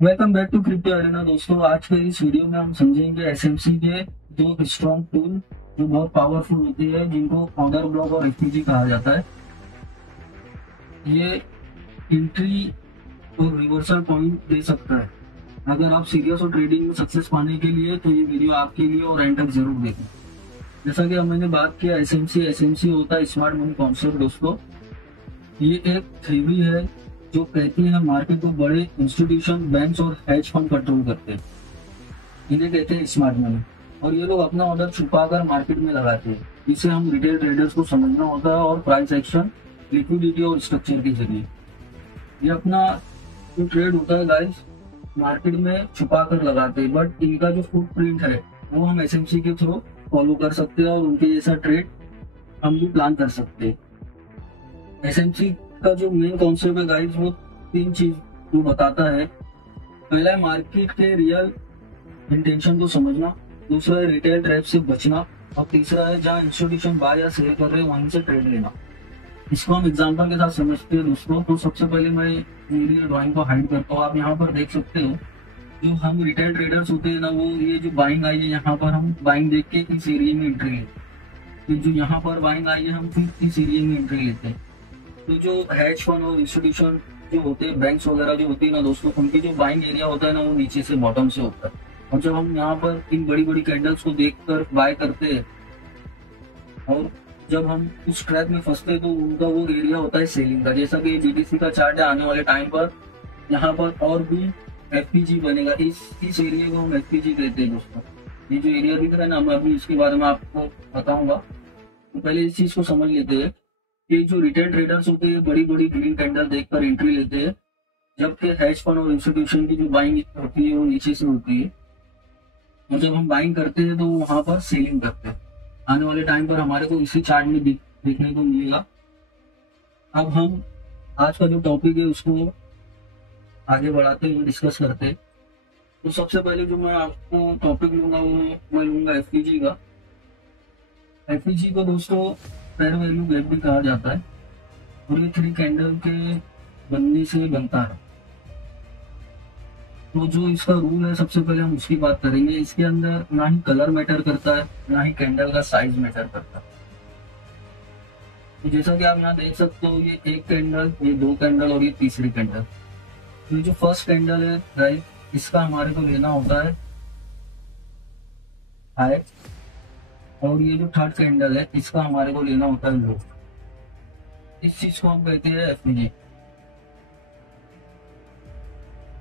Welcome back to crypto arena दोस्तों। आज के इस वीडियो में हम समझेंगे एसएमसी के दो स्ट्रॉन्ग टूल जो बहुत पावरफुल होते हैं, जिनको ऑर्डर ब्लॉक और एफपीजी कहा जाता है। ये एंट्री और रिवर्सल पॉइंट दे सकता है। अगर आप सीरियस और ट्रेडिंग में सक्सेस पाने के लिए तो ये वीडियो आपके लिए, और एंड तक जरूर देखें। जैसा कि अब मैंने बात किया एसएमसी होता है स्मार्ट मनी कॉन्सेप्ट दोस्तों। ये एक थ्योरी है जो कहती है मार्केट को बड़े इंस्टीट्यूशन, बैंक्स और हेज फंड कंट्रोल करते हैं। इन्हें कहते हैं स्मार्ट मनी। और ये लोग अपना ऑर्डर छुपा कर मार्केट में लगाते हैं। इसे हम रिटेल ट्रेडर्स को समझना होता है, और प्राइस एक्शन, लिक्विडिटी और स्ट्रक्चर के जरिए ये अपना जो ट्रेड होता है गाइस, मार्केट में छुपा कर लगाते हैं। बट इनका जो फुटप्रिंट है वो हम एसएमसी के थ्रू फॉलो कर सकते हैं, और उनके जैसा ट्रेड हम भी प्लान कर सकते हैं। एसएमसी का जो मेन कॉन्सेप्ट है गाइस, वो तीन चीज वो बताता है। पहला है मार्केट के रियल इंटेंशन को समझना, दूसरा है रिटेल ट्रैप से बचना, और तीसरा है जहां इंस्टीट्यूशन बाय या सेल कर रहे हैं वहीं से ट्रेड लेना। इसको हम एग्जांपल के साथ समझते हैं दोस्तों। तो सबसे पहले मैं मेरी ड्राइंग को हाइड करता हूँ। आप यहाँ पर देख सकते हो, जो हम रिटेल ट्रेडर्स होते हैं ना, वो ये जो बाइंग आई है यहाँ पर हम बाइंग देख के इस एरिया में एंट्री लेते हैं। फिर जो यहाँ पर बाइंग आई है हम फिर इस एरिया में एंट्री लेते हैं। तो जो हेज फंड और इंस्टीट्यूशन जो होते हैं, बैंक्स वगैरह जो होती है ना दोस्तों, उनकी जो बाइंग एरिया होता है ना, वो नीचे से बॉटम से होता है। और जब हम यहाँ पर इन बड़ी बड़ी कैंडल्स को देखकर बाय करते हैं, और जब हम उस ट्रैप में फंसते हैं, तो उनका वो एरिया होता है सेलिंग का। जैसा कि बीटीसी का चार्ट है, आने वाले टाइम पर यहाँ पर और भी एफपीजी बनेगा। इस एरिया को हम एफपीजी कहते हैं दोस्तों। ये जो एरिया दिख रहा है ना, मैं अभी इसके बारे में आपको बताऊंगा। तो पहले इस चीज को समझ लेते हैं कि जो रिटेल ट्रेडर्स होते हैं बड़ी बड़ी ग्रीन कैंडल देखकर एंट्री लेते हैं, जबकि हेज फंड और इंस्टीट्यूशन की जो बाइंग होती है वो नीचे से होती है। और जब हम बाइंग करते हैं तो वहां पर सेलिंग करते हैं। आने वाले टाइम पर हमारे को इसी चार्ट में देखने को मिलेगा। अब हम आज का जो टॉपिक है उसको आगे बढ़ाते हुए डिस्कस करते हैं। तो सबसे पहले जो मैं आपको टॉपिक लूंगा वो मैं लूंगा एफपीजी का। एफपीजी को दोस्तों फेयर वैल्यू गैप भी कहा जाता है, और ये थ्री कैंडल के बनने से बनता है। तो जो इसका रूल है, सबसे पहले हम उसकी बात करेंगे। इसके अंदर ना ही कलर मैटर करता है, ना ही कैंडल का साइज मैटर करता है। तो जैसा कि आप यहाँ देख सकते हो, ये एक कैंडल, ये दो कैंडल और ये तीसरी कैंडल। तो ये जो फर्स्ट कैंडल है राइट, इसका हमारे को लेना होता है हाई, और ये जो थर्ड कैंडल है इसका हमारे को लेना होता है लो। इस चीज को हम कहते हैं एफपीजी।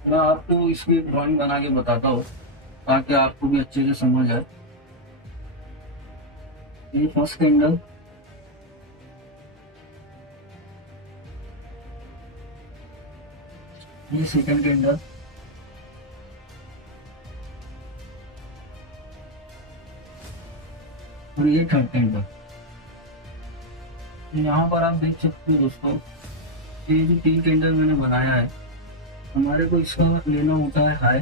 मैं आपको इसकी ड्राइंग बना के बताता हूँ ताकि आपको भी अच्छे से समझ आए। ये फर्स्ट कैंडल, ये सेकंड कैंडल, और ये थर्ड कैंडल। यहाँ पर आप देख सकते हो दोस्तों, ये जो तीन कैंडल मैंने बनाया है, हमारे को इसका लेना होता है हाई,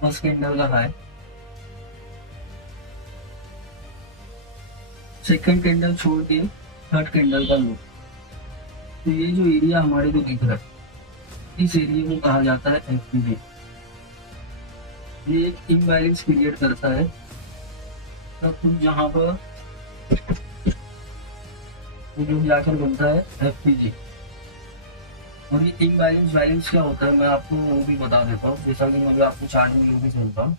फर्स्ट कैंडल का हाई, सेकंड कैंडल छोड़ के थर्ड कैंडल का लो। तो ये जो एरिया हमारे को दिख रहा है, इस एरिया को कहा जाता है एफपीजी। ये एक इम्बैलेंस क्रिएट करता है, तब कुछ यहाँ पर जो जाकर बनता है एफपीजी। और ये इम्बैलेंस बैलेंस क्या होता है मैं आपको वो भी बता देता हूँ, जैसा कि मैं भी आपको चार्ट में भी चलता हूँ।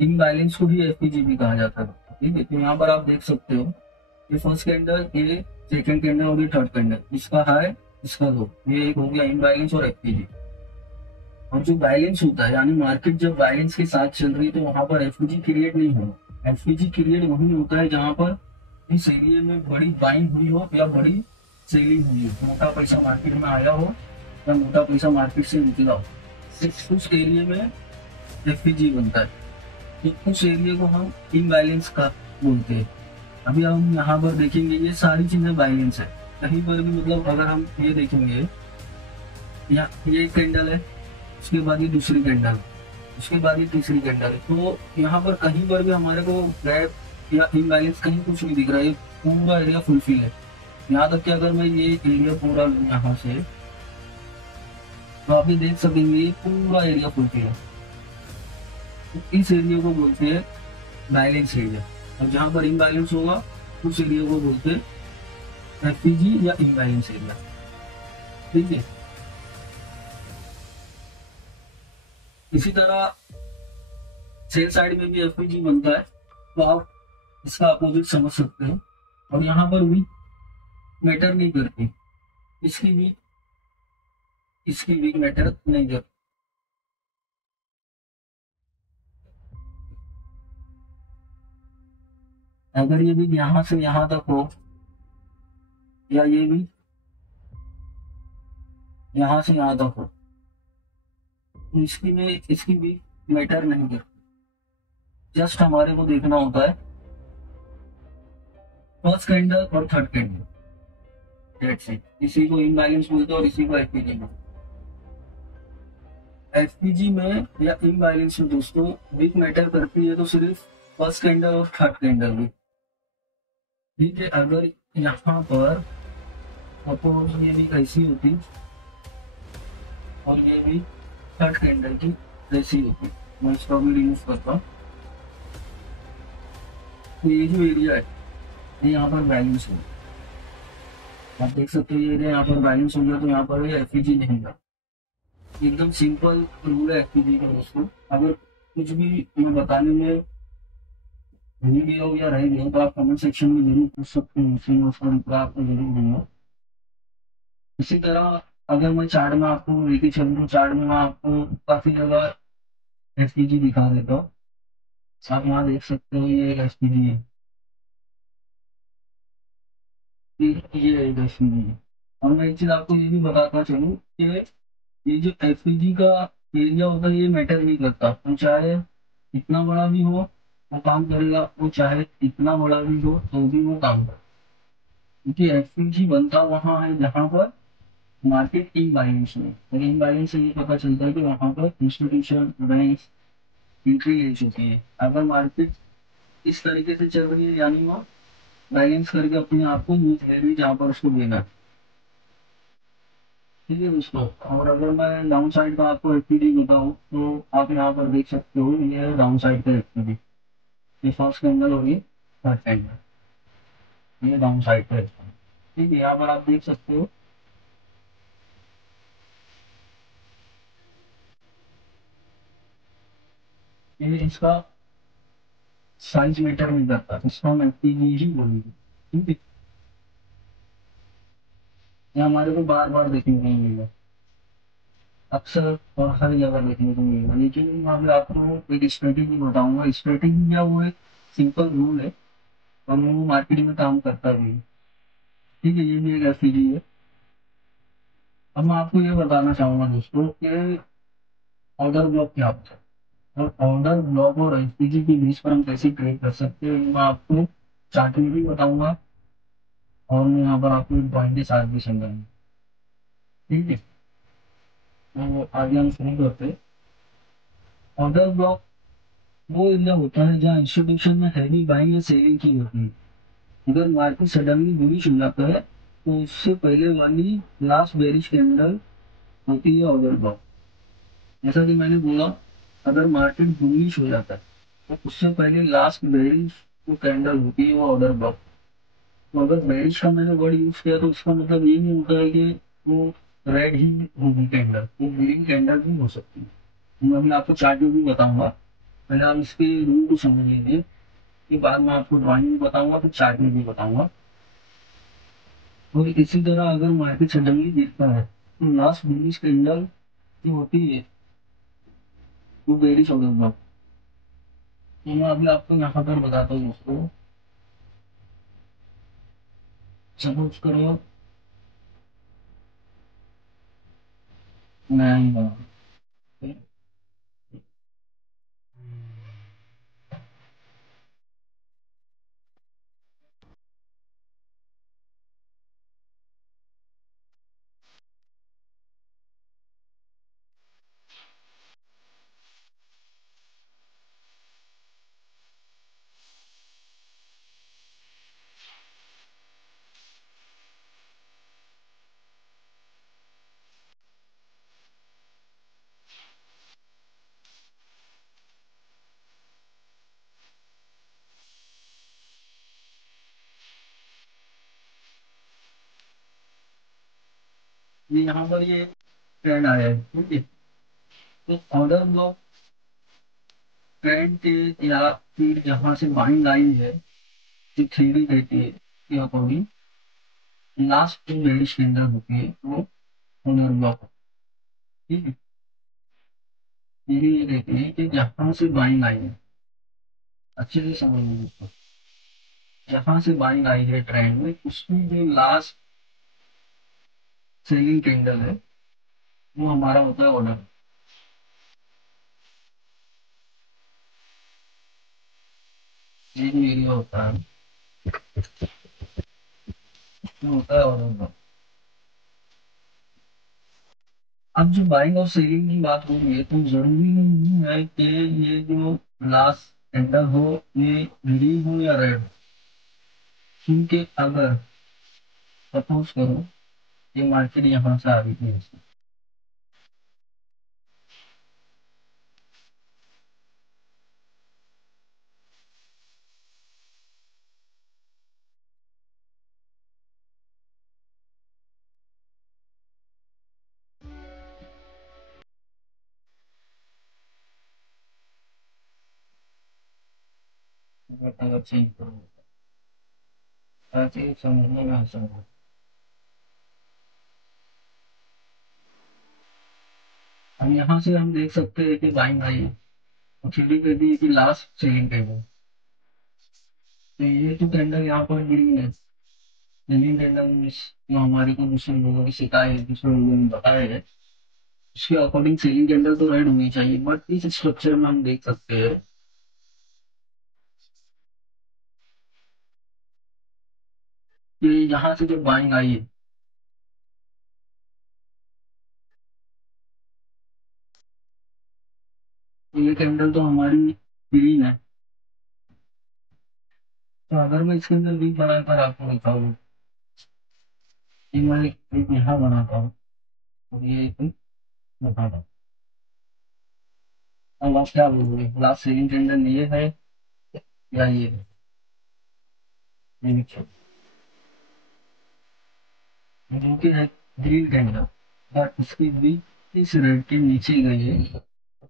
इम्बैलेंस को भी एफपीजी भी कहा जाता है। ठीक है, तो यहाँ पर आप देख सकते हो, ये फर्स्ट कैंडल, ये सेकंड कैंडल और ये थर्ड कैंडल, इसका हाई, इसका लो। ये एक हो गया इम्बैलेंस और एफपीजी। और जो बैलेंस होता है, यानी मार्केट जब बैलेंस के साथ चल रही है, तो वहां पर एफपीजी क्रिएट नहीं होगा। एफपीजी क्रिएट वही होता है जहां पर इस एरिया में बड़ी बाइंग हुई हो या बड़ी सेलिंग हुई हो, मोटा पैसा मार्केट में आया हो या मोटा पैसा मार्केट से निकला हो। सिर्फ उस एरिया में एफपीजी बनता है। तो उस एरिया को हम इम्बैलेंस का बोलते हैं। अभी हम यहाँ पर देखेंगे, ये सारी चीजें बैलेंस है। कहीं पर भी मतलब अगर हम ये देखेंगे, ये एक कैंडल है, उसके बाद ये दूसरी कैंडल, उसके बाद ये तीसरी कैंडल। तो यहाँ पर कहीं पर भी हमारे को गैप या इम्बैलेंस कहीं कुछ नहीं दिख रहा है, ये पूरा एरिया फुलफिल है। यहाँ तक कि अगर मैं ये एरिया पूरा लूँ यहाँ से, तो आप ये देख सकेंगे ये पूरा एरिया फुलफिल है। तो इस एरिया को बोलते हैं बैलेंस एरिया, और जहाँ पर इम्बैलेंस होगा उस एरिया को बोलते हैं एफपीजी या इम्बैलेंस एरिया। ठीक है। इसी तरह सेल साइड में भी एफपीजी बनता है, तो आप इसका अपोजिट समझ सकते हैं। और यहाँ पर वीक मैटर नहीं करती, इसकी वीक मैटर नहीं करती। अगर ये भी यहाँ से यहाँ तक हो, या ये भी यहाँ से यहाँ तक हो, तो इसकी भी मैटर नहीं करती। जस्ट हमारे को देखना होता है फर्स्ट कैंडल और थर्ड कैंडल, दैट्स इट। इसी को इम्बैलेंस बोलते हैं और इसी को एफपीजी बोलते हैं। एफपीजी में या इम्बैलेंस में दोस्तों वीक मैटर करती है तो सिर्फ फर्स्ट कैंडल और थर्ड कैंडल भी। ठीक है। अगर यहाँ पर सपोज ये भी ऐसी होती और ये भी थर्ड कैंडल की ऐसी होती, मैं इसका भी रिमूव करता हूँ, तो ये जो एरिया है ये यहाँ पर बैलेंस हो, आप देख सकते हो ये एरिया यहाँ पर बैलेंस हो गया, तो यहाँ पर ये एफपीजी नहीं था। एकदम सिंपल रूल है एफपीजी का दोस्तों। अगर कुछ भी मैं बताने में भूल गया हो या रह गया हो तो आप कमेंट सेक्शन में जरूर पूछ सकते हैं, उसमें उसका रिप्लाई आपको जरूर दूंगा। इसी तरह अगर मैं चार्ट में आपको लेके चलूँ तो चार्ट में मैं आपको काफी जगह एसपीजी दिखा देता हूँ। आप यहाँ देख सकते हो ये एक एसपीजी है, ये एक एसपीजी है। और मैं एक चीज आपको ये भी बताता चलूँ कि ये जो एसपीजी का एरिया होता है ये मैटर नहीं करता, वो चाहे इतना बड़ा भी हो वो काम करेगा, वो चाहे इतना बड़ा भी हो तो भी वो काम करेगा। क्योंकि एसपीजी बनता वहां है जहां पर मार्केट इम्बैलेंस में, और इम्बैलेंस से ये पता चलता है कि वहां पर इंस्टीट्यूशन बैंक एंट्री ले चुकी है। अगर मार्केट इस तरीके से चल रही है यानी वो बैलेंस करके अपने आप को यूज ले रही जहाँ पर उसको देना है। ठीक है दोस्तों। और अगर मैं डाउन साइड का आपको एफपीडी बताऊँ तो आप यहाँ पर देख सकते हो ये डाउन साइड का एफपीडी, ये फर्स्ट कैंडल होगी, थर्ड कैंडल, ये डाउन साइड का एफपीडी। ठीक है। यहाँ पर आप देख सकते हो ये इसका साइज मैटर नहीं करता, इसको हम एफपीडी ही बोलेंगे। ठीक है। ये हमारे को बार बार देखने को मिलेगा, अक्सर और हर जगह देखने को मिलेगा। लेकिन मैं अभी आपको एक स्ट्रेटेजी बताऊंगा। स्ट्रेटेजी क्या, वो एक सिंपल रूल है और वो मार्केटिंग में काम करता भी है। ठीक है। ये भी एक एसपीजी है। अब मैं आपको ये बताना चाहूंगा दोस्तों कि ऑर्डर ब्लॉक क्या होता है और ऑर्डर ब्लॉक और एसपीजी के बीच पर हम कैसे ट्रेड कर सकते हैं, मैं आपको चार्ट में भी बताऊंगा और मैं यहाँ पर आपको एक पॉइंट के साथ भी समझाऊंगा। ठीक है। तो आगे हम शुरू करते हैं। ऑर्डर ब्लॉक वो एरिया होता है जहाँ इंस्टीट्यूशन में हैवी बाइंग या सेलिंग की होती है। अगर मार्केट सडनली बुलिश हो जाता है तो उससे पहले वाली लास्ट बेरिश कैंडल होती है ऑर्डर ब्लॉक। जैसा कि मैंने बोला, अगर मार्केट बुलिश हो जाता है तो उससे पहले लास्ट बेरिश जो कैंडल होती है वो ऑर्डर ब्लॉक। तो अगर बेरिश का मैंने वर्ड यूज किया तो इसका मतलब ये नहीं होता है कि वो रेड ही होगी कैंडल, वो ग्रीन कैंडल भी हो सकती है। मैं अभी आपको चार्ट में भी बताऊंगा, पहले आप इसके रूल को समझ लीजिए, के बाद मैं आपको ड्राइंग में बताऊंगा तो चार्ट में भी बताऊंगा। और इसी तरह अगर मार्केट सडनली गिरता है तो लास्ट बुलिश कैंडल जो होती है वो बेरिश ऑर्डर ब्लॉक। तो मैं अभी आपको यहाँ पर बताता हूँ दोस्तों। सपोज करो मैं ही बना, ये यहाँ पर ये ट्रेंड आया है, ठीक है। तो ऑर्डर ब्लॉक ट्रेंड के या फिर यहाँ से बाइंग आई है, जो थ्योरी कहती है के अकॉर्डिंग लास्ट जो बेरिश कैंडल होती है वो ऑर्डर ब्लॉक, ठीक है। ये कहती है कि जहाँ से बाइंग आई है, अच्छे से समझ लीजिए, जहाँ से बाइंग आई है ट्रेंड में, उसकी जो लास्ट सेलिंग कैंडल है वो हमारा होता है ऑर्डर। ये जो एरिया होता है वो होता है ऑर्डर। अब जो बाइंग और सेलिंग की बात हो रही है तो जरूरी नहीं है कि ये जो लास्ट कैंडल हो ये ग्रीन हो या रेड, क्योंकि अगर सपोज करो ये मार्केट यहाँ से आ रही थी ऐसे, अगर चेंज करो ताकि समझने में आसान हो। हम यहाँ से हम देख सकते हैं कि बाइंग आई है और थ्योरी कहती है कि लास्ट सेलिंग कैंडल। तो ये जो कैंडल यहाँ पर गिरी है, सेलिंग कैंडल जो हमारे को दूसरे लोगों की शिकायत है, दूसरे लोगों ने बताया है, उसके अकॉर्डिंग सेलिंग कैंडल तो रेड होनी चाहिए, बट इस स्ट्रक्चर में हम देख सकते हैं कि यहाँ से जो बाइंग आई है, तो ये कैंडल तो हमारी ग्रीन है। तो अगर मैं इसके अंदर वीक बनाकर आपको दिखाऊँ, ये मैं एक यहाँ बनाता हूँ और ये एक बताता हूँ। अब आप क्या बोलोगे, लास्ट सेलिंग कैंडल ये है या ये है? ये देखिए, जो कि है ग्रीन कैंडल, बट इसकी वीक इस रेड के नीचे गई है,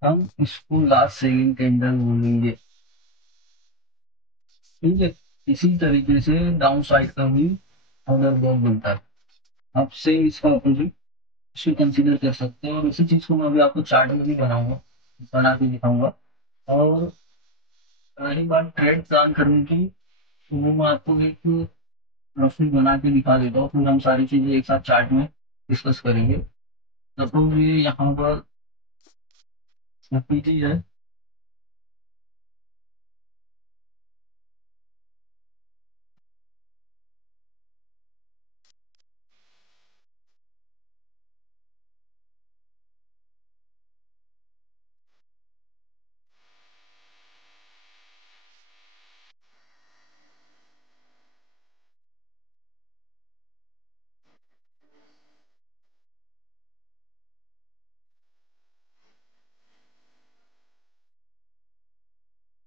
हम इसको लास्ट सेलिंग कैंडल बोलेंगे, ठीक है। इसी तरीके से डाउन साइड का भी ऑर्डर ब्लॉक बनता है। आप सेम इसका अपोजिट इसको कंसीडर कर सकते हैं, और इसी चीज को मैं अभी आपको चार्ट में भी बनाऊंगा, बना के दिखाऊंगा। और रही बात ट्रेड प्लान करने की, तो वो मैं आपको एक रफली बना के दिखा देता हूँ, फिर हम सारी चीजें एक साथ चार्ट में डिस्कस करेंगे। सपोज ये यहाँ पर पीटी है,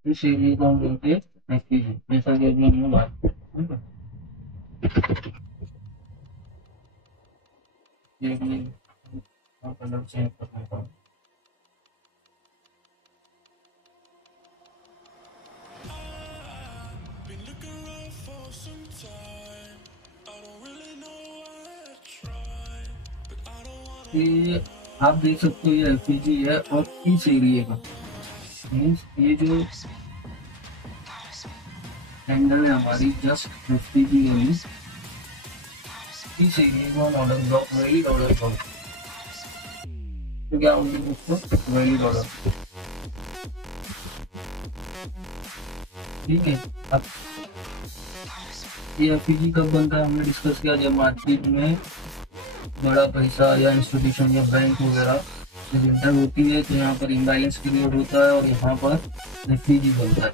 इस एरिया को हम बोलते हैं एफपीजी, जैसा कि अभी हमने बात की, ठीक है। ये भी कलर चेंज करने का, ये आप देख सकते हो ये एलपीजी है, और इस एरिया का मीन्स ये जो हैंडल है हमारी जस्ट एलपीजी है, मीन्स इस एरिया को हम order block, valid order block, तो क्या होंगे उसको वैलिड ऑर्डर, ठीक है। अब ये एलपीजी कब बनता है हमने डिस्कस किया, जब मार्केट में बड़ा पैसा या इंस्टीट्यूशन या बैंक वगैरह जब इंटर होती है तो यहाँ पर इम्बैलेंस क्रिएट होता है और यहाँ पर एफपीजी बनता है।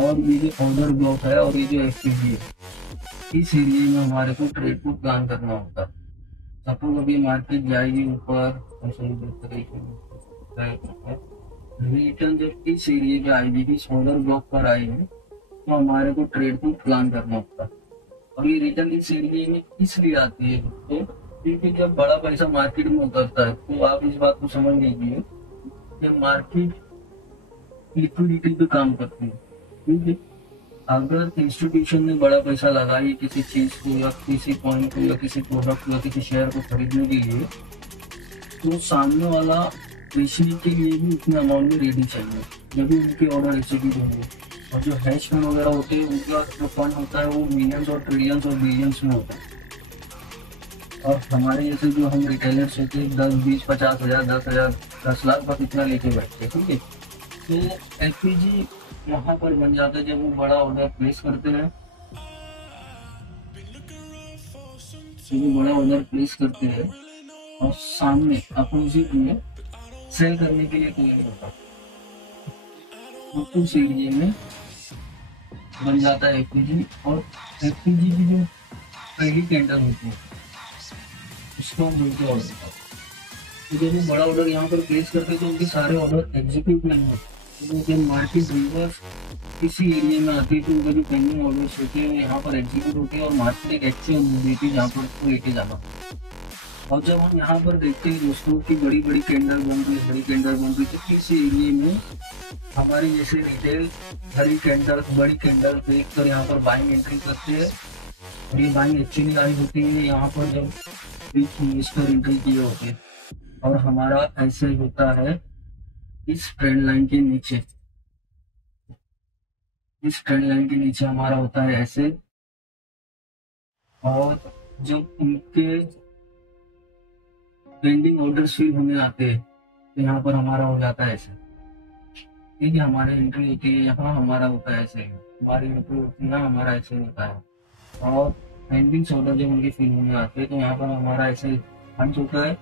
और ये जो ऑर्डर ब्लॉक है और ये जो एफपीजी है, इस एरिया में हमारे को ट्रेड को प्लान करना होता है। सपोज अभी मार्केट जाएगी ऊपर, रिटर्न जब इस एरिया पे आएगी, इस ऑर्डर ब्लॉक पर आएगी, तो हमारे को ट्रेड को प्लान करना होता है। और ये रिटर्न इस एरिया में इसलिए आती है तो क्योंकि जब बड़ा पैसा मार्केट में उतरता है तो आप इस बात को समझ लीजिए कि मार्केट लिक्विडिटी पे काम करती है। क्योंकि अगर इंस्टीट्यूशन ने बड़ा पैसा लगाई किसी चीज को या किसी कॉइन को या किसी प्रोडक्ट को या किसी शेयर को खरीदने के लिए, तो सामने वाला बेचने के लिए भी उतने अमाउंट में रेडी चाहिए जब भी उनके ऑर्डर एग्जीक्यूट होंगे। और जो हैश फंड वगैरह होते हैं उनका जो फंड होता है वो मिलियंस और ट्रिलियंस और बिलियंस में होता है। और हमारे जैसे जो हम रिटेलर्स होते हैं 10, 20, 50 हजार, 10 हजार, 10 लाख बस इतना लेके बैठते हैं, ठीक है। तो एफपीजी यहाँ पर बन जाता है जब वो बड़ा ऑर्डर प्लेस करते हैं। जब वो बड़ा ऑर्डर प्लेस करते हैं और सामने अपोजिट में सेल करने के लिए कोई नहीं होता, तो उस एरिया में बन जाता है एफपीजी। और एफपीजी की जो पहली कैंडल होती है उसको हम बोलते हैं ऑर्डर। तो जब वो बड़ा ऑर्डर यहाँ पर प्लेस करते हैं तो उनके सारे ऑर्डर एग्जीक्यूट नहीं होते। तो जब मार्केट रिवर्स किसी एरिया में आती है तो उनका जो पेंडिंग ऑर्डर्स होते हैं यहाँ पर एग्जीक्यूट होते हैं और मार्केट एक एक्शन देती है जहाँ पर उसको लेके जाना। और जब हम यहाँ पर देखते हैं दोस्तों की बड़ी बड़ी कैंडल बन रही है, बड़ी कैंडल बन रही है, तो इस एरिया में हमारे जैसे रिटेल हरी कैंडल बड़ी कैंडल देख कर यहाँ पर बाइंग एंट्री करते हैं। और ये बाइंग एक्चुअली आई होती है यहाँ पर जब इस पर एंट्री किए होते हैं। और हमारा ऐसे होता है इस ट्रेंड लाइन के नीचे, इस ट्रेंड लाइन के नीचे हमारा होता है ऐसे। और जब उनके पेंडिंग ऑर्डर्स फिल होने आते हैं तो यहाँ पर हमारा हो जाता है ऐसे। ठीक है, हमारी एंट्री होती है यहाँ, हमारा होता है ऐसे, हमारी एंट्री होती है ना, हमारा ऐसे होता है। और पेंडिंग ऑर्डर जब उनके फिल होने आते हैं तो यहाँ पर हमारा ऐसे फंड होता है।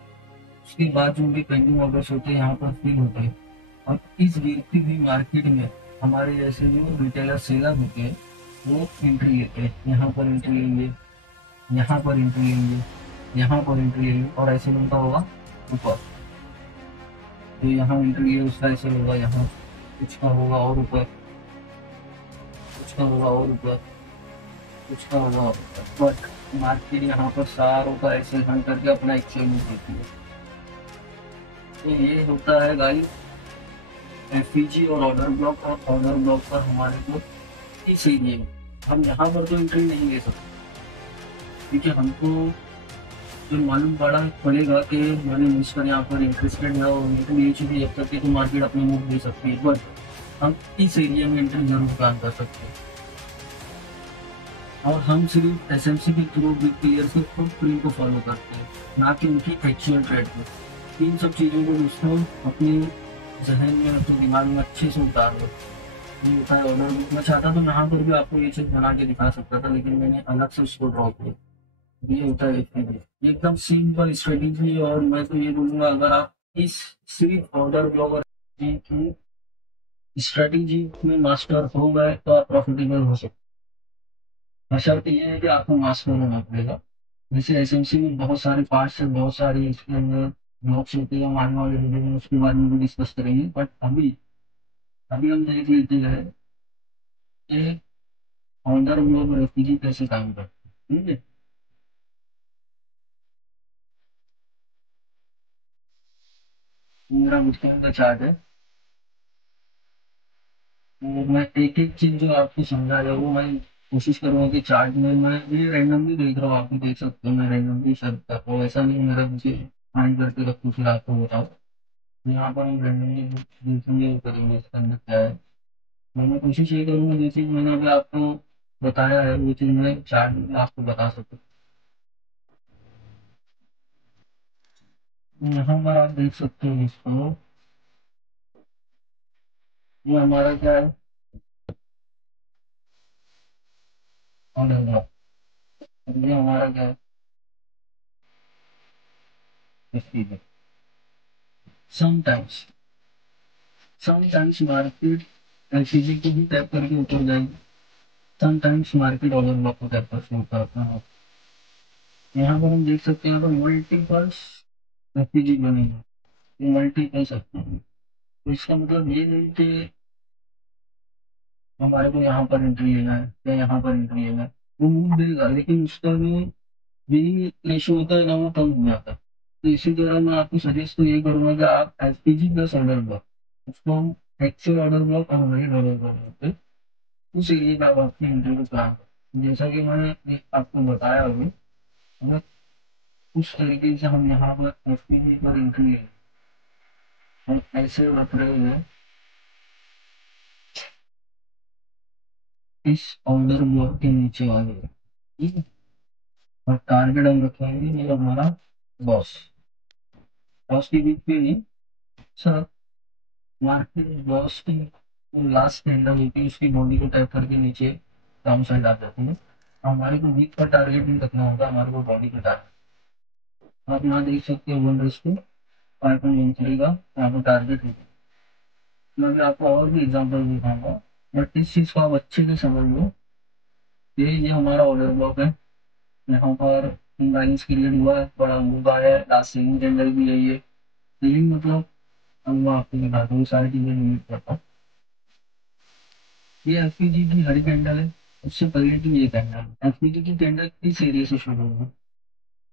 उसके बाद जो उनके पेंडिंग ऑर्डर्स होते हैं यहाँ पर फिल होते हैं। और इस गिरती हुई मार्केट में हमारे जैसे जो रिटेलर सेलर होते हैं वो एंट्री लेते हैं, यहाँ पर एंट्री लेंगे, यहाँ पर एंट्री लेंगे, यहाँ पर एंट्री लेंगे और ऐसे उनका होगा ऊपर। तो यहाँ एंट्री है उसका ऐसे होगा, यहाँ कुछ का होगा और ऊपर, कुछ का होगा और ऊपर, कुछ का होगा और ऊपर। बट मार्केट यहाँ पर सारों का ऐसे रन करके अपना एक्सचेंज देती है। तो ये होता है गाइस एफपीजी और ऑर्डर ब्लॉक। और ऑर्डर ब्लॉक पर हमारे को इस एरिया में हम यहाँ पर तो एंट्री नहीं ले सकते क्योंकि हमको जो मालूम पड़ेगा कि मैंने इन्वेस्टर यहाँ पर इंटरेस्टेड है और उनको ये चीज़ें जब तक तो मार्केट अपने मूव दे सकती है। बट हम इस एरिया में एंट्री जरूर प्लान कर सकते हैं। और हम सिर्फ एसएमसी के थ्रू बिग प्लेयर्स के खुद प्रिंट को फॉलो करते हैं, ना कि उनकी एक्चुअल ट्रेड को। इन सब चीज़ों को दोस्तों अपने जहन में अपने दिमाग में अच्छे से उतार लो। ये होता है ऑर्डर बुक। मैं चाहता तो यहाँ पर भी आपको ये चीज़ बना के दिखा सकता था लेकिन मैंने अलग से उसको ड्रॉप किया। ये होता है FPG, एकदम सिंपल स्ट्रेटेजी। और मैं तो ये बोलूंगा अगर आप इस सिर्फ ऑर्डर ब्लॉक और की स्ट्रेटेजी में मास्टर हो गए तो आप प्रॉफिटेबल हो सकते हैं। बशर्ते ये है कि आपको मास्टर होना पड़ेगा। जैसे एसएमसी में बहुत सारे पार्ट्स है, बहुत सारी इसके अंदर ब्लॉक्स होते हैं, हम आने वाले वीडियो में उसके बारे में भी डिस्कस करेंगे। बट अभी अभी हम देख लेते हैं कि ऑर्डर ब्लॉक और FPG कैसे काम करते हैं, ठीक है। मेरा बिटकॉइन का चार्ट है। तो मैं एक एक चीज जो आपको समझा रहा हूँ मैं कोशिश करूंगा कि चार्ट में मैं ये रैंडमली देख रहा हूँ। आप भी देख सकते हो मैं रैंडमली सर्च कर रहा हूँ, ऐसा नहीं मेरा मुझे फाइंड करके रखूँ फिर आपको बताओ। तो यहाँ पर हम रैंडमली देखेंगे और करेंगे इसके अंदर क्या है। मैं कोशिश ये करूंगा जो चीज मैंने अभी आपको बताया है वो चीज मैं चार्ट में आपको बता सकूँ। यहाँ पर आप देख सकते हो इसको, ये हमारा क्या है ऑर्डर। ये हमारा क्या है समटाइम्स, समटाइम्स मार्केट एलसीजी को भी टैप करके ऊपर जाएगी, समटाइम्स मार्केट ऑर्डर ब्लॉक को टैप करके ऊपर आता है। यहाँ पर हम देख सकते हैं यहाँ पर मल्टीपल्स एलसीजी बनेंगे, मल्टीपल सकते हैं। तो इसका मतलब ये नहीं कि हमारे को यहाँ पर एंट्री लेना है या यहाँ पर एंट्री लेना है। वो मूव देगा, लेकिन उसका जो बिलिंग रेशियो होता है ना वो कम हो जाता है। तो इसी तरह मैं आपको सजेस्ट तो ये करूंगा कि आप एसपीजी प्लस ऑर्डर ब्लॉक, उसको हम एक्चुअल ऑर्डर ब्लॉक और वही ऑर्डर ब्लॉक बोलते हैं, उस एरिया का आप अपनी इंटरव्यू प्लान करें। जैसा कि मैंने आपको बताया अभी, हमें उस तरीके से हम यहाँ पर एफपीजी पर एंट्री है, हम ऐसे रख रहे हैं इस ऑर्डर ब्लॉक के नीचे वाले, ठीक है। और टारगेट हम रखेंगे ये हमारा बॉस, बॉस के बीच पे नहीं सर, मार्केट बॉस की जो लास्ट कैंडल होती है उसकी बॉडी को टैप करके नीचे डाउन साइड आ जाती है। हमारे को वीक का टारगेट नहीं रखना होगा, हमारे को बॉडी का टारगेट। आप यहाँ देख सकते हो 1:5.13 का यहाँ पर टारगेट है। मैं भी आपको और भी एग्जाम्पल दिखाऊंगा, बट इस चीज को आप अच्छे से समझ लो। ये हमारा ऑर्डर ब्लॉक है, यहाँ पर इनलाइंस क्रिएट हुआ है, बड़ा मूव आया है, लास्ट सेलिंग कैंडल भी है ये। सेलिंग मतलब अब मैं आपको बता दूँ सारी चीजें यूज करता हूँ। ये एफपीजी की हरी कैंडल है, उससे पहले की ये कैंडल, एफपीजी की कैंडल इस एरिया से शुरू होगी,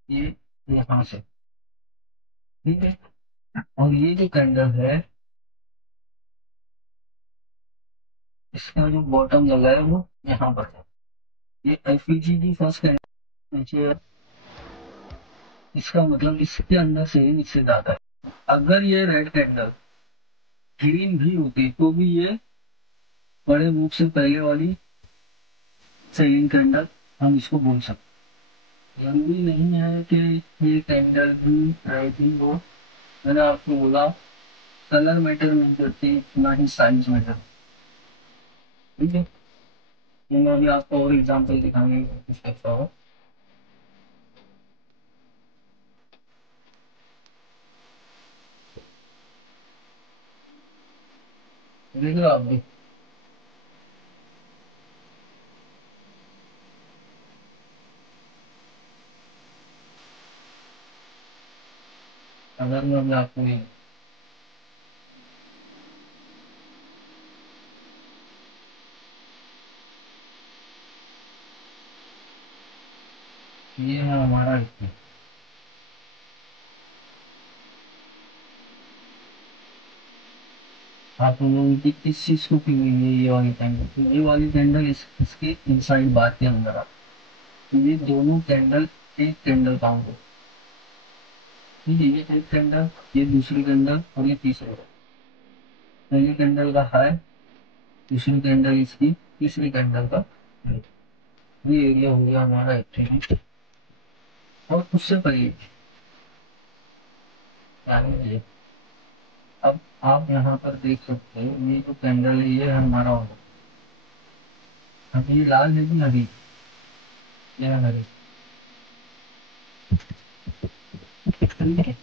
ये यहाँ से, ठीक है। और ये जो कैंडल है इसका जो बॉटम लगा है वो यहाँ पर है। ये एफपीजी की फर्स्ट कैंडल नीचे है, इसका मतलब इसके अंदर से ही इससे ज्यादा है। अगर ये रेड कैंडल ग्रीन भी होती तो भी ये बड़े मूव से पहले वाली सेलिंग कैंडल हम इसको बोल सकते। जरूरी नहीं है कि ये कैंडल भी रेड ही हो, मैंने आपको बोला कलर मैटर नहीं करती, ना ही साइज मैटर, ठीक है। तो मैं अभी आपको और एग्जांपल दिखाने की कोशिश करता हूँ। देखिए आप भी, अगर मैं अभी आपको ये है हमारा इसमें, आप लोगों की किस चीज को क्यों है ये वाली कैंडल, तो ये वाली कैंडल इसके इनसाइड बार के अंदर आ, तो ये दोनों कैंडल एक कैंडल काउंट हो, ठीक है। ये एक कैंडल, ये दूसरी कैंडल और ये तीसरी, पहली कैंडल का हाई, दूसरी कैंडल इसकी, तीसरी कैंडल का low। ये एरिया हो गया हमारा एक्चुअली। और उससे पहले यानी ये, अब आप यहाँ पर देख सकते हो ये जो कैंडल है ये हमारा ऑर्डर, अब ये लाल है कि हरी, ये हरी, ठीक है।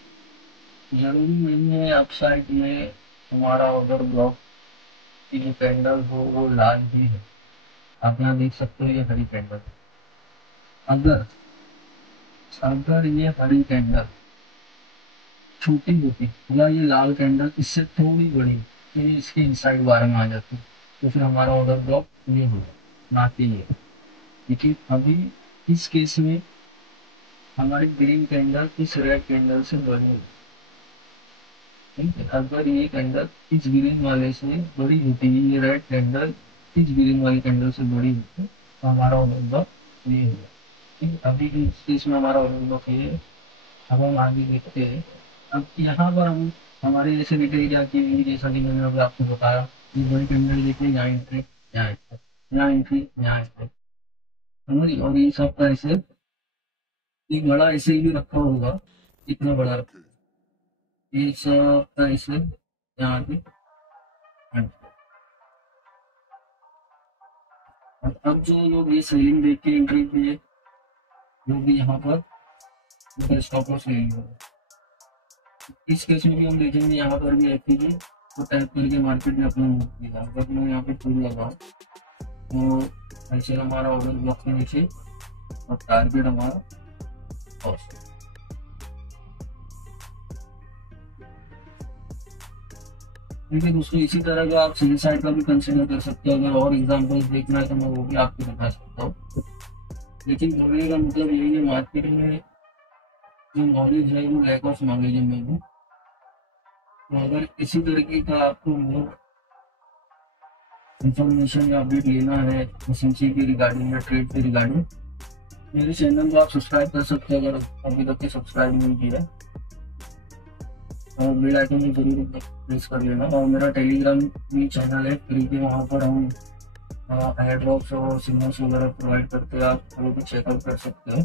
जरूरी नहीं है अपसाइड में हमारा ऑर्डर ब्लॉक की जो कैंडल हो वो लाल ही है। आप यहाँ देख सकते हो ये हरी कैंडल, अगर अगर ये हरी कैंडल छोटी होती या ये लाल कैंडल इससे थोड़ी बड़ी, ये इसके इनसाइड बार में आ जाती, तो फिर हमारा ऑर्डर ब्लॉक ये होगा, ना कि ये। लेकिन अभी इस केस में हमारी ग्रीन कैंडल इस रेड कैंडल से बड़ी है, ठीक है। अगर ये कैंडल इस ग्रीन वाले से बड़ी होती है, ये रेड कैंडल इस ग्रीन वाली कैंडल से बड़ी होती तो हमारा ऑर्डर ब्लॉक ये होगा, ठीक है। अभी इस केस में हमारा ऑर्डर ब्लॉक ये है। अब हम आगे देखते हैं। अब यहाँ पर हम हमारे जैसे डिटेल क्या की हुई, जैसा कि मैंने अभी आपको बताया, ये बड़ी कैंडल देखिए, यहाँ एंट्री, यहाँ एंट्री, यहाँ एंट्री, यहाँ एंट्री, समझिए। और ये सब का ऐसे एक बड़ा ऐसे ही रखा होगा, इतना बड़ा रखा, ये सब का ऐसे यहाँ पे एंट्री। अब जो लोग ये सेलिंग देख के एंट्री किए, वो भी यहाँ पर स्टॉप लॉस ले होगा। इस केस में भी हम देखेंगे यहाँ पर भी एफपीजी को टैप करके मार्केट में अपना मूव किया। अगर मैं यहाँ पे फुल लगाऊं तो ऐसे हमारा ऑर्डर ब्लॉक के नीचे और टारगेट हमारा लॉस। ठीक है दोस्तों, इसी तरह का आप सेल साइड का भी कंसिडर कर सकते हो। अगर और एग्जांपल्स देखना है तो मैं वो भी आपको दिखा सकता हूँ। लेकिन बोलने का मतलब यही है, मार्केट में जो नॉलेज है वो लैक ऑफ नॉलेज है मेरे। तो अगर इसी तरीके का आपको मोर इंफॉर्मेशन या अपडेट लेना है एसएमसी के रिगार्डिंग या ट्रेड के रिगार्डिंग, मेरे चैनल को आप सब्सक्राइब कर सकते हैं अगर अभी तक के सब्सक्राइब नहीं किया, और बेल आइकन में जरूर प्रेस कर लेना। और मेरा टेलीग्राम भी चैनल है फ्री के, वहाँ पर हम एयर ड्रॉप्स और सिग्नल्स वगैरह प्रोवाइड करते हैं, आप वो भी चेकआउट कर सकते हैं।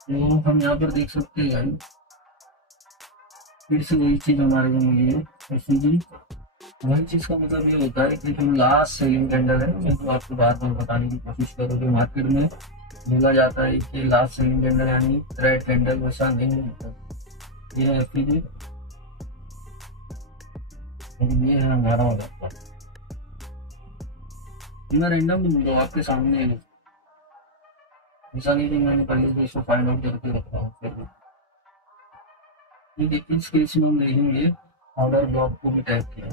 तो हम यहाँ पर देख सकते हैं फिर से वही चीज़ हमारे को मिली है एफईजी। वही चीज़ का मतलब ये होता है कि जो लास्ट सेलिंग कैंडल है, मैं तो आपको बार बार बताने की कोशिश करूँगी, मार्केट में बोला जाता है कि लास्ट सेलिंग कैंडल यानी रेड कैंडल, वैसा नहीं होता। ये एफईजी, ये है हमारा हो जाता है। मैं रैंडम नहीं हूँ, आपके सामने है, ऐसा नहीं कि मैंने पहले से इसको फाइंड आउट करके रखा हूँ। ये देखिए इस केस में हम देखेंगे ऑर्डर ब्लॉक को भी टाइप किया।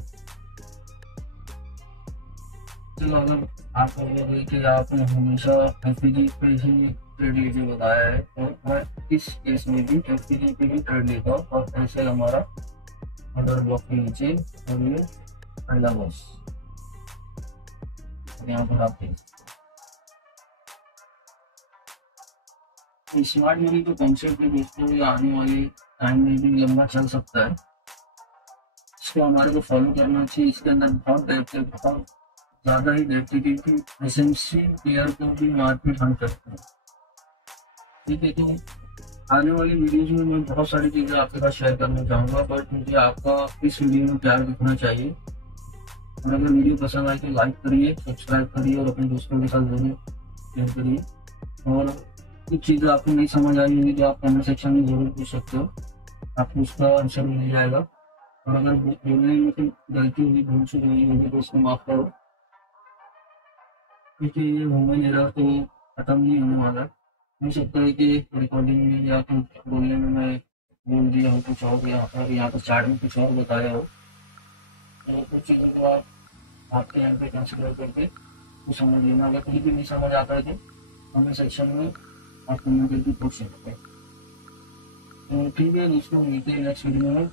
चलो अगर आप बोलोगे कि आपने हमेशा एफईजी पे ही ट्रेड लीजिए बताया है, तो मैं इस केस में भी एफईजी पे ही ट्रेड लेता हूँ, और ऐसे हमारा ऑर्डर ब्लॉक के नीचे और ये पहला बॉस यहाँ पर आप देख सकते। स्मार्ट मनी तो कॉन्सेप्ट है दोस्तों, ये आने वाले टाइम में भी लंबा चल सकता है, इसको हमारे को फॉलो करना चाहिए। इसके अंदर बहुत डेप्थ है, बहुत ज़्यादा ही डेप्थ है, क्योंकि एसएमसी प्लेयर को भी मार्केट हंट करते हैं। ठीक है, तो आने वाली वीडियोज में मैं बहुत सारी चीज़ें आपके साथ शेयर करना चाहूँगा, बट मुझे आपका इस वीडियो में प्यार दिखना चाहिए। और अगर वीडियो पसंद आए तो लाइक करिए, सब्सक्राइब करिए और अपने दोस्तों के साथ जरूर शेयर करिए। और कुछ चीज़ें आपको नहीं समझ आई होगी तो आप कमेंट सेक्शन में जरूर पूछ सकते हो, आपको उसका आंसर मिल जाएगा। और अगर बोलने में कोई गलती होगी, भूल चूक हुई होगी तो उसको माफ करो, क्योंकि ये ह्यूमन एरर तो खत्म नहीं होने वाला। हो सकता है कि रिकॉर्डिंग में या कुछ बोलने में मैं बोल दिया हो कुछ और, यहाँ पर चार्ट में कुछ और बताया हो, तो कुछ चीज़ों को आप आपके यहाँ पे कंसिडर करके तो समझ लेना। अगर कुछ भी नहीं समझ आता है तो कमेंट सेक्शन में आप कमेंट करके पूछ सकते हैं। तो ठीक है दोस्तों, मिलते हैं नेक्स्ट वीडियो में।